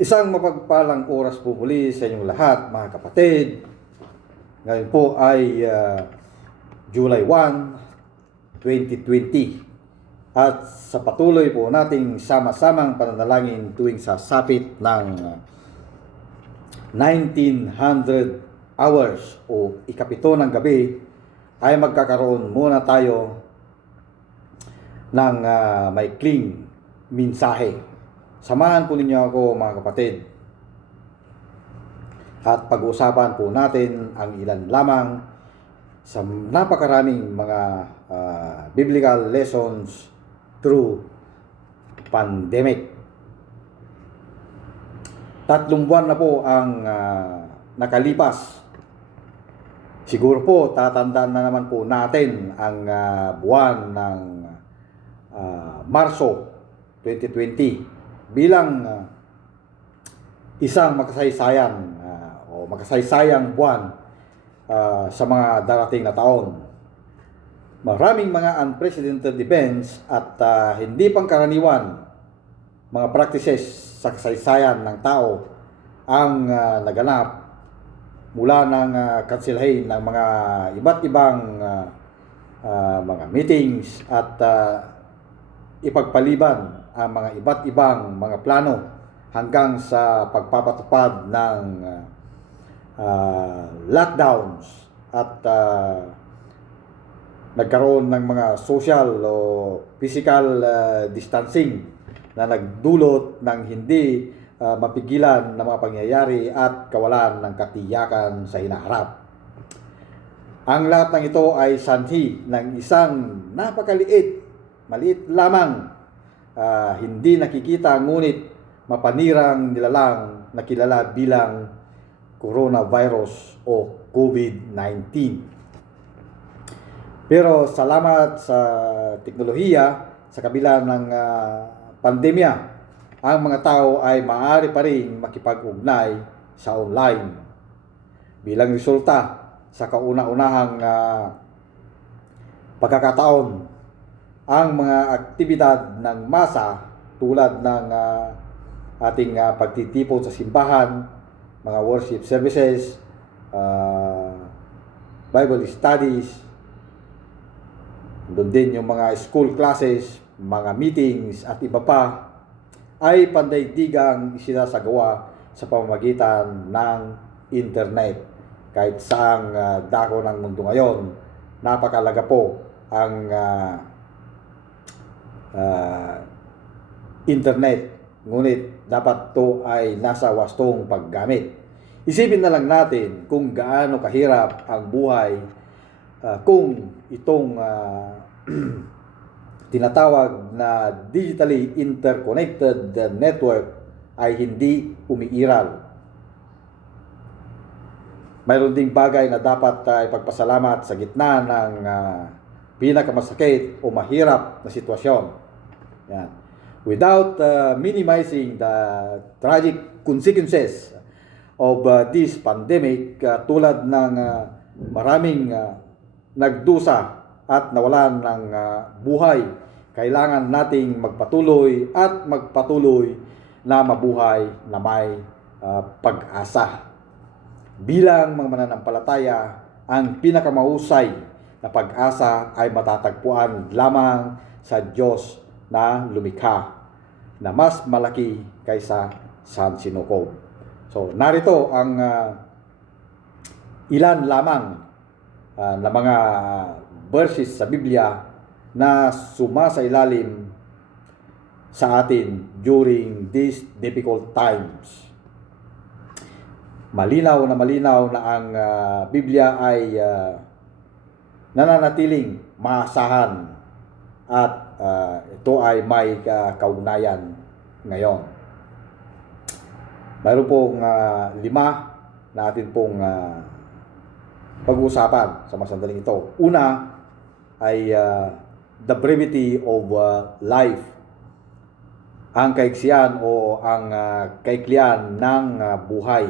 Isang mapagpalang oras po muli sa inyong lahat, mga kapatid. Ngayon po ay July 1, 2020. At sa patuloy po nating sama-samang pananalangin tuwing sasapit ng 1900 hours o ikapito ng gabi, ay magkakaroon muna tayo ng maikling mensahe. Samahan po ninyo ako, mga kapatid, at pag-uusapan po natin ang ilan lamang sa napakaraming mga biblical lessons through pandemic. 3 buwan na po ang nakalipas. Siguro po tatandaan na naman po natin ang buwan ng Marso 2020 bilang isang makasaysayang o makasaysayang buwan sa mga darating na taon. Maraming mga unprecedented events at hindi pangkaraniwan mga practices sa kasaysayan ng tao ang naganap mula ng kansilahin ng mga iba't ibang mga meetings at ipagpaliban ang mga iba't ibang mga plano hanggang sa pagpapatupad ng lockdowns at nagkaroon ng mga social o physical distancing na nagdulot ng hindi mapigilan na mga pangyayari at kawalan ng katiyakan sa hinaharap. Ang lahat ng ito ay sanhi ng isang maliit lamang, hindi nakikita ngunit mapanirang nilalang na kilala bilang coronavirus o COVID-19. Pero salamat sa teknolohiya, sa kabila ng pandemya, ang mga tao ay maaari pa rin makipag-ugnay sa online. Bilang resulta sa kauna-unahang pagkakataon, ang mga aktibidad ng masa tulad ng ating pagtitipon sa simbahan, mga worship services, Bible studies, doon din yung mga school classes, mga meetings at iba pa, ay pandaigdigang isinasagawa sa pamamagitan ng internet. Kahit saang dako ng mundo ngayon, napakalaga po ang internet, ngunit dapat to ay nasa wastong paggamit. Isipin na lang natin kung gaano kahirap ang buhay kung itong tinatawag na digitally interconnected network ay hindi umiiral. Mayroon ding bagay na dapat ipagpasalamat sa gitna ng pinakamasakit o mahirap na sitwasyon. Yan. Without minimizing the tragic consequences of this pandemic, tulad ng maraming nagdusa at nawalan ng buhay, kailangan nating magpatuloy na mabuhay na may pag-asa. Bilang mga mananampalataya, ang pinakamahusay na pag-asa ay matatagpuan lamang sa Diyos na lumikha, na mas malaki kaysa sansinukob. So, narito ang ilan lamang na mga verses sa Biblia na sumasailalim sa atin during these difficult times. Malinaw na ang Biblia ay nananatiling maasahan at ito ay may kaugnayan ngayon. Mayroon pong 5 na atin pong pag-uusapan sa masandaling ito. Una ay the brevity of life. Ang kaiksiyan o ang kaiklian ng buhay.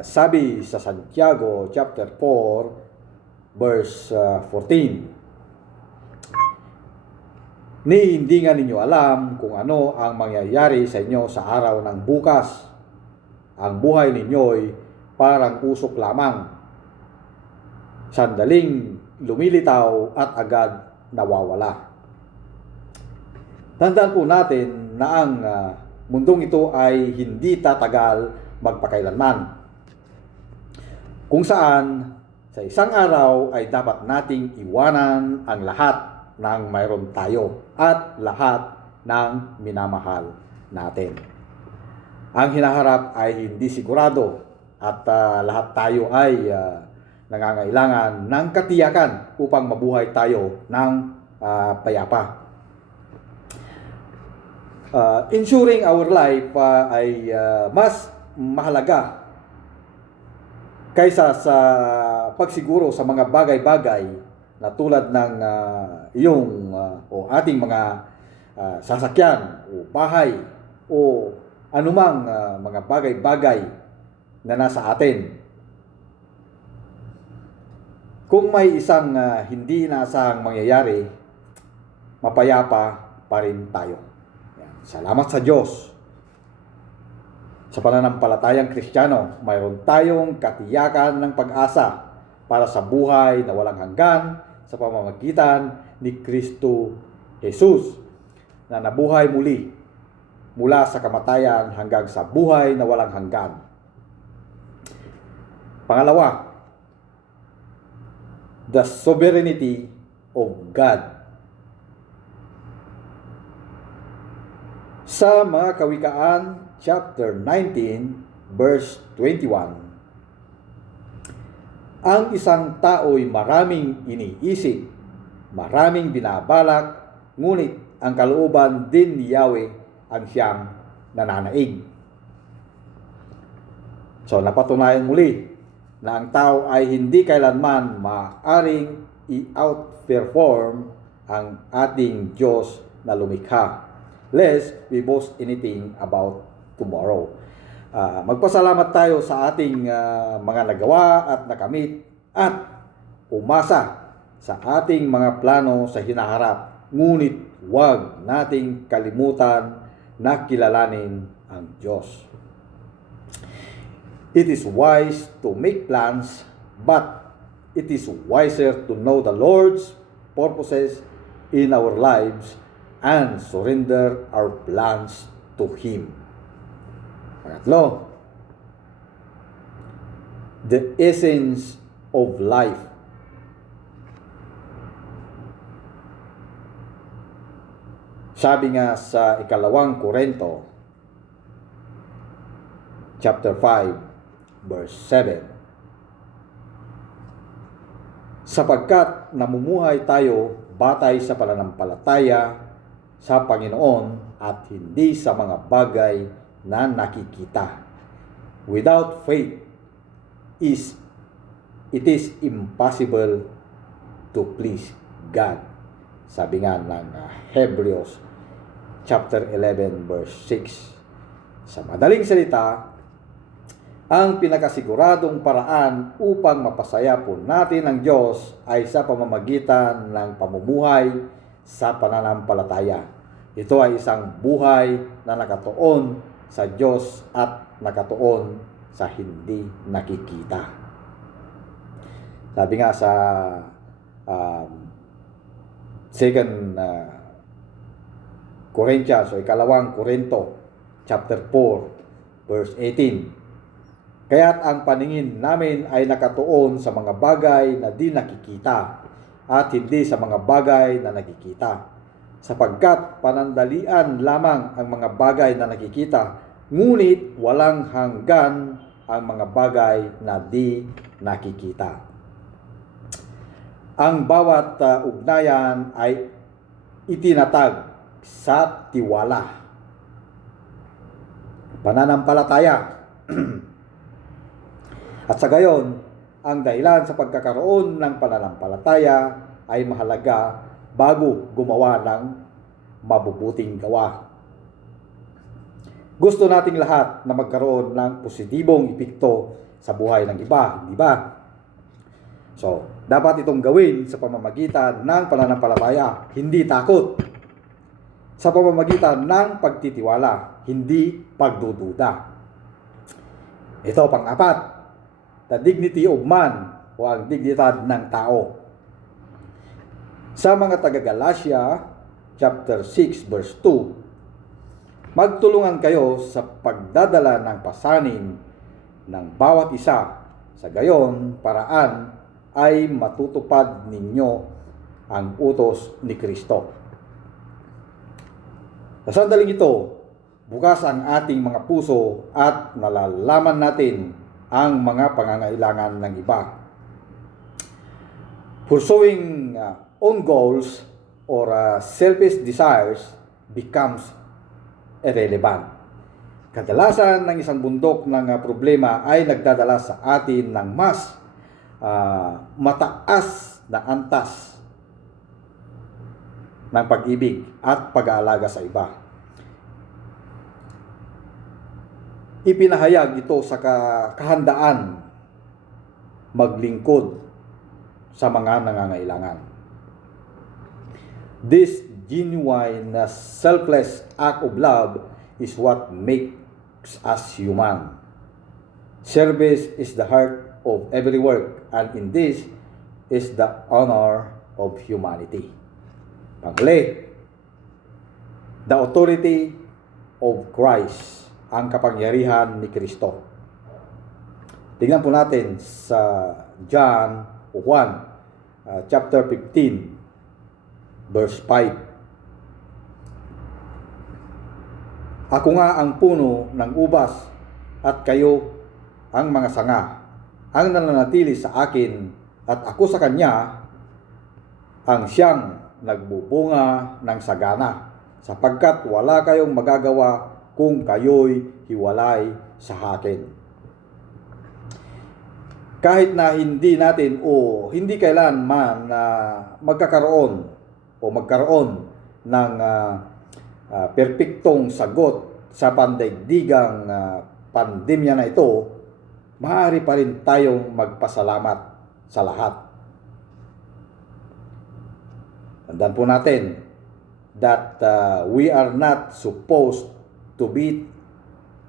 Sabi sa Santiago chapter 4 verse 14, Ni hindi nga ninyo alam kung ano ang mangyayari sa inyo sa araw ng bukas. Ang buhay ninyo'y parang usok lamang. Sandaling lumilitaw at agad nawawala. Tandaan po natin na ang mundong ito ay hindi tatagal magpakailanman. Kung saan sa isang araw ay dapat nating iwanan ang lahat ng mayroon tayo at lahat ng minamahal natin. Ang hinaharap ay hindi sigurado at lahat tayo ay nangangailangan ng katiyakan upang mabuhay tayo ng payapa. Ensuring our life ay mas mahalaga kaysa sa pagsiguro sa mga bagay-bagay na tulad ng iyong o ating mga sasakyan o bahay o anumang mga bagay-bagay na nasa atin. Kung may isang hindi inaasahang mangyayari, mapayapa pa rin tayo. Salamat sa Diyos. Sa pananampalatayang Kristiyano, mayroon tayong katiyakan ng pag-asa para sa buhay na walang hanggan sa pamamagitan ni Kristo Jesus na nabuhay muli mula sa kamatayan hanggang sa buhay na walang hanggan. Pangalawa, the sovereignty of God. Sa mga Kawikaan, chapter 19, verse 21, ang isang tao'y maraming iniisip, maraming binabalak, ngunit ang kalooban din ni Yahweh ang siyang nananaig. So, napatunayan muli na ang tao ay hindi kailanman maaaring i-outperform ang ating Diyos na lumikha, lest we boast anything about tomorrow. Magpasalamat tayo sa ating mga nagawa at nakamit at umasa sa ating mga plano sa hinaharap. Ngunit huwag nating kalimutan na kilalanin ang Diyos. It is wise to make plans, but it is wiser to know the Lord's purposes in our lives and surrender our plans to Him. Pangatlo, the essence of life. Sabi nga sa 2 Korinto, chapter 5, verse 7, sapagkat namumuhay tayo batay sa pananampalataya sa Panginoon at hindi sa mga bagay na nakikita. Without faith, it is impossible to please God. Sabi nga ng Hebrews chapter 11 verse 6. Sa madaling salita, ang pinakasiguradong paraan upang mapasaya po natin ang Diyos ay sa pamamagitan ng pamumuhay sa pananampalataya. Ito ay isang buhay na nakatuon sa Diyos at nakatuon sa hindi nakikita. Sabi nga sa 2 Corinthians o 2 Korinto chapter 4 verse 18, kaya't ang paningin namin ay nakatuon sa mga bagay na di nakikita at hindi sa mga bagay na nakikita, sapagkat panandalian lamang ang mga bagay na nakikita, ngunit walang hanggan ang mga bagay na di nakikita. Ang bawat ugnayan ay itinatag sa tiwala, pananampalataya. At sa gayon, ang dahilan sa pagkakaroon ng pananampalataya ay mahalaga bago gumawa ng mabubuting gawa. Gusto nating lahat na magkaroon ng positibong epekto sa buhay ng iba, di ba? So, dapat itong gawin sa pamamagitan ng pananampalataya, hindi takot. sa pamamagitan ng pagtitiwala, hindi pagdududa. Ito pang-apat, the dignity of man o ang dignidad ng tao. Sa mga taga-Galatia, chapter 6, verse 2, magtulungan kayo sa pagdadala ng pasanin ng bawat isa. Sa gayon paraan ay matutupad ninyo ang utos ni Kristo. Sa sandaling ito, bukas ang ating mga puso at nalalaman natin ang mga pangangailangan ng iba. Pursuing own goals or selfish desires becomes irrelevant. Kadalasan ng isang bundok ng problema ay nagdadala sa atin ng mas mataas na antas ng pag-ibig at pag-aalaga sa iba. Ipinahayag ito sa kahandaan maglingkod sa mga nangangailangan. This genuine, selfless act of love is what makes us human. Service is the heart of every work, and in this is the honor of humanity. Panghuli, the authority of Christ, ang kapangyarihan ni Kristo. Tingnan po natin sa John 1, chapter 15, verse 5. Ako nga ang puno ng ubas at kayo ang mga sanga. Ang nananatili sa akin at ako sa kanya, ang siyang nagbubunga ng sagana, sapagkat wala kayong magagawa kung kayo'y hiwalay sa akin. Kahit na hindi natin o hindi kailanman magkakaroon o magkaroon ng perpektong sagot sa pandaigdigang pandemya na ito, maaari pa rin tayong magpasalamat sa lahat. Tandaan po natin that we are not supposed to be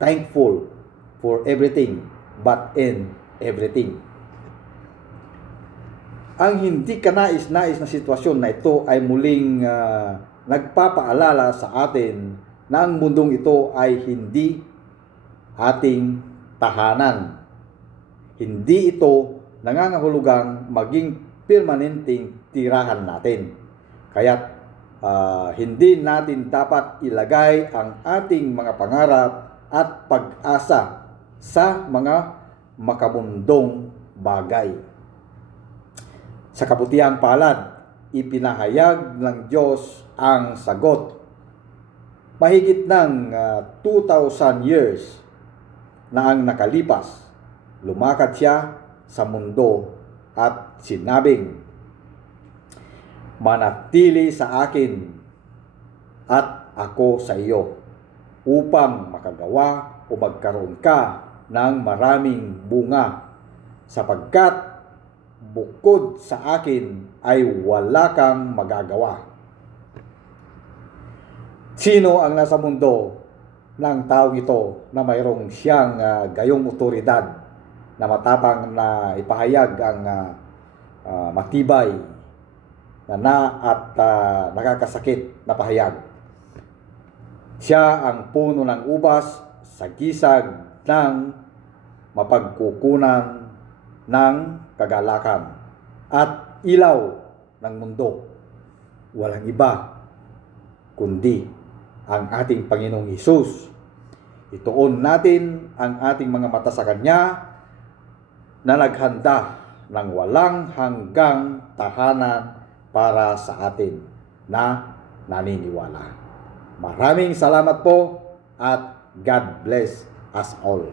thankful for everything but in everything. Ang hindi kanais-nais na sitwasyon na ito ay muling nagpapaalala sa atin na ang mundong ito ay hindi ating tahanan. Hindi ito nangangahulugang maging permanenteng tirahan natin. Kaya't hindi natin dapat ilagay ang ating mga pangarap at pag-asa sa mga makabundong bagay. Sa kabutihang palad, ipinahayag ng Diyos ang sagot. Mahigit ng 2,000 years na ang nakalipas, lumakad siya sa mundo at sinabing, manatili sa akin at ako sa iyo upang makagawa o magkaroon ka ng maraming bunga, sapagkat bukod sa akin ay wala kang magagawa. Sino ang nasa mundo ng taong ito na mayroong siyang gayong otoridad na matapang na ipahayag ang matibay at nakakasakit na pahayag? Siya ang puno ng ubas sa gisag ng mapagkukunan ng kagalakan at ilaw ng mundo. Walang iba kundi ang ating Panginoong Hesus. Ituon natin ang ating mga mata sa Kanya na naghanda ng walang hanggang tahanan para sa atin na naniniwala. Maraming salamat po at God bless us all.